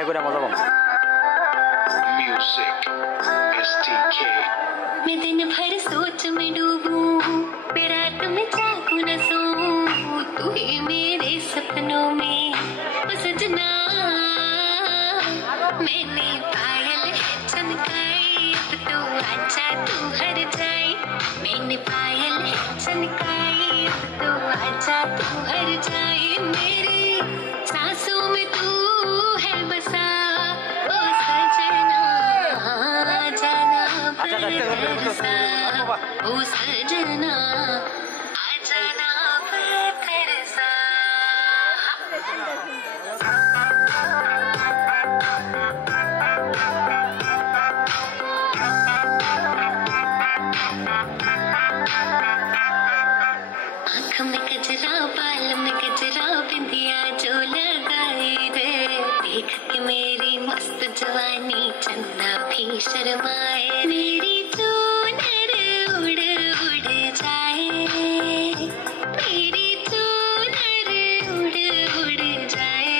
এটা করে মজা পাবো। Music STK मैं दिन भर सोच में डूबूं, मैं रात में जागूं न सोऊं, तू ही मेरे सपनों में ओ सजना। मैंने पायल है चमकाई, अब तो आजा तू हर जाए। मैंने पायल है चमकाई, अब तो आजा तू हर जाए। मेरी सांसों में तू है बसा ओ सजना, जाना बरसा ओ सजना, आजाना बरसा। आँख में गजरा, बाल में गजरा, बिंदिया जो लगाई रे, देख के मेरी मस्त जवानी चंदा भी शर्माए। मेरी चूनर उड़ उड़ जाए, मेरी चूनर उड़ उड़ जाए।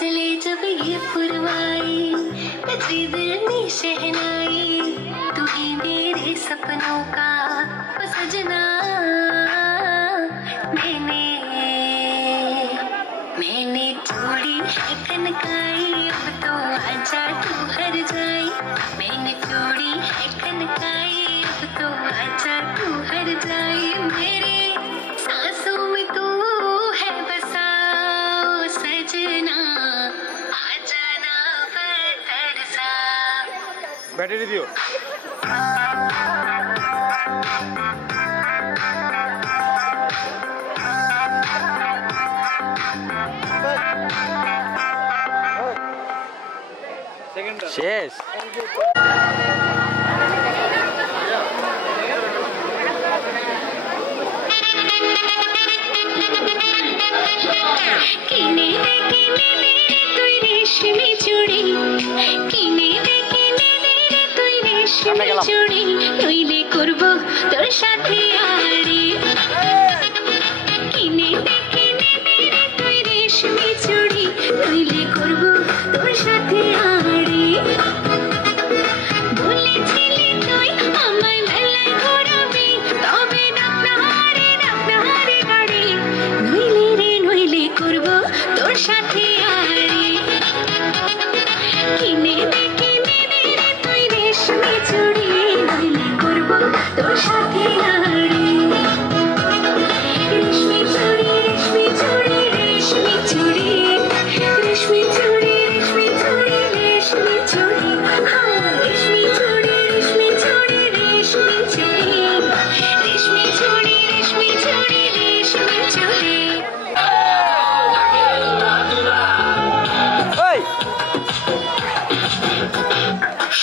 चले जब ये पुरवाई, बजी दिल में शहनाई, तू ही मेरे सपनों का ओ सजना। मैंने चूड़ी है कनकाई, अब तो आजा तू हर जाए। मैंने चूड़ी है कनकाई, अब तो आजा तू हर जाए। मेरे सांसों में तू है बसा ओ सजना, आजाना बरसा। ব্যাটারি দিও। শেষ। কিনে দে তুই রেশমি চুড়ি, কিনে দে তুই রেশমি চুড়ি, নইলে করব তোর সাথে আড়ি। কিনে দে তুই রেশমি চুড়ি, নইলে করব তোর সাথে আড়ি। বলেছিলি তুই আমায় মেলায় ঘোরাবি, তবে ডাকনাহারে গাড়ি, নইলে রে নইলে করব তোর সাথে আড়ি। কিনে দে তুই রেশমি চুড়ি, নইলে করব তোর সাথে আড়ি। রেশমি চুড়ি, রেশমি চুড়ি, রেশমি চুড়ি, রেশমি চুড়ি, রেশমি চুড়ি, রেশমি চুড়ি, রেশমি চুড়ি, রেশমি চুড়ি, রেশমি চুড়ি, রেশমি চুড়ি, রেশমি চুড়ি, রেশমি চুড়ি। ওই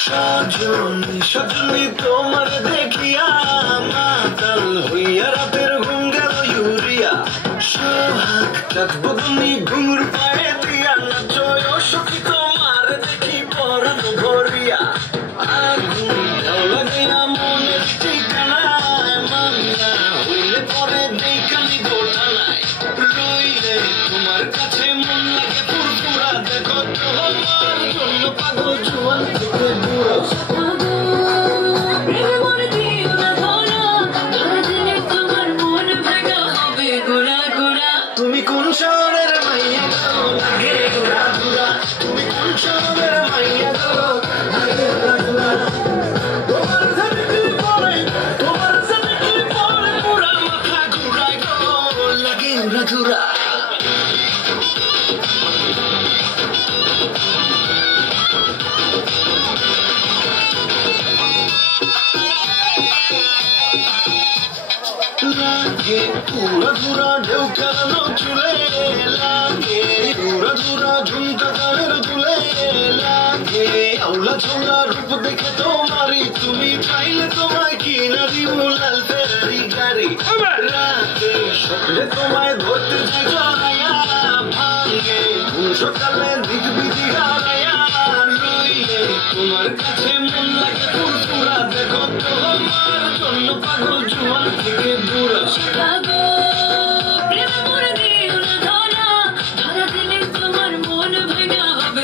সজনী সজনী তোমার দেখিয়া মাতাল হইয়া রাতের ঘুম গেল ইউরিয়া। সোহাগ থাকবো তুমি ঘুঙুর পায়ে দিয়া, নাচয় সখী তোমার দেখি পরাণ ভরিয়া। আগুন দাও লাগিয়া মনের ঠিকানায়, মামলা হইলে পরে দেখানি গোটানায়। রইলে তোমার কাছে মন লাগে ফুরফুরা, দেখো তোমার জন্য পাগল জুয়ান থেকে বুড়ো। তুমি কোন শহরের মাইয়া গো, লাগে ঘোরা ঘোরা। তুমি কোন শহরের মাইয়া গো, লাগে ঘোরা ঘোরা। তোমার সাথে কি পরে, তোমার সাথে কি পরে, পুরা মাথা ঘুরায় গো, লাগে ঘোরা ঘোরা। লাগে উড়া ধুরা ঢেউ খেলানো চুলে, লাগে উড়া ধুরা ঝুমকা কানের দুলে, লাগে আউলা ঝোলা রূপ দেখে তোমারি, তুমি চাইলে তোমায় কিনা দিব লাল ফেরারি গাড়ি। রাতে স্বপ্নে তোমায় ধরতে চাই জড়াইয়া, ভাঙে ঘুম সকালে দিক বিধি হারাইয়া। রইলে তোমার কাছে মন লাগে ফুরফুরা, দেখো তোমার জন্য পাগল জুয়ান থেকে দূরা। প্রেম করে দিও না ধরা, ধরা দিলে তোমার মন ভাঙা হবে।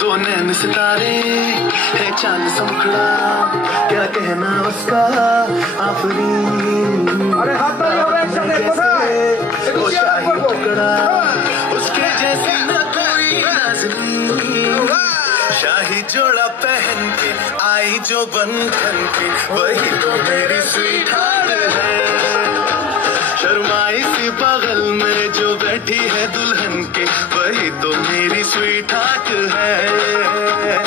दो नैन सितारे है चांद समखड़ा, क्या कहना उसका आफरीन। अरे हाथ ताली हो गए कैसे वो शाही टुकड़ा, उसके जैसे न कोई नाज़नीन। शाही जोड़ा पहन के आई जो बंधन के, वही तो मेरी स्वीट हार्ट है। शर्माई सी बगल में जो बैठी है दुल्हन के, वही तो मेरी स्वीट हार्ट है।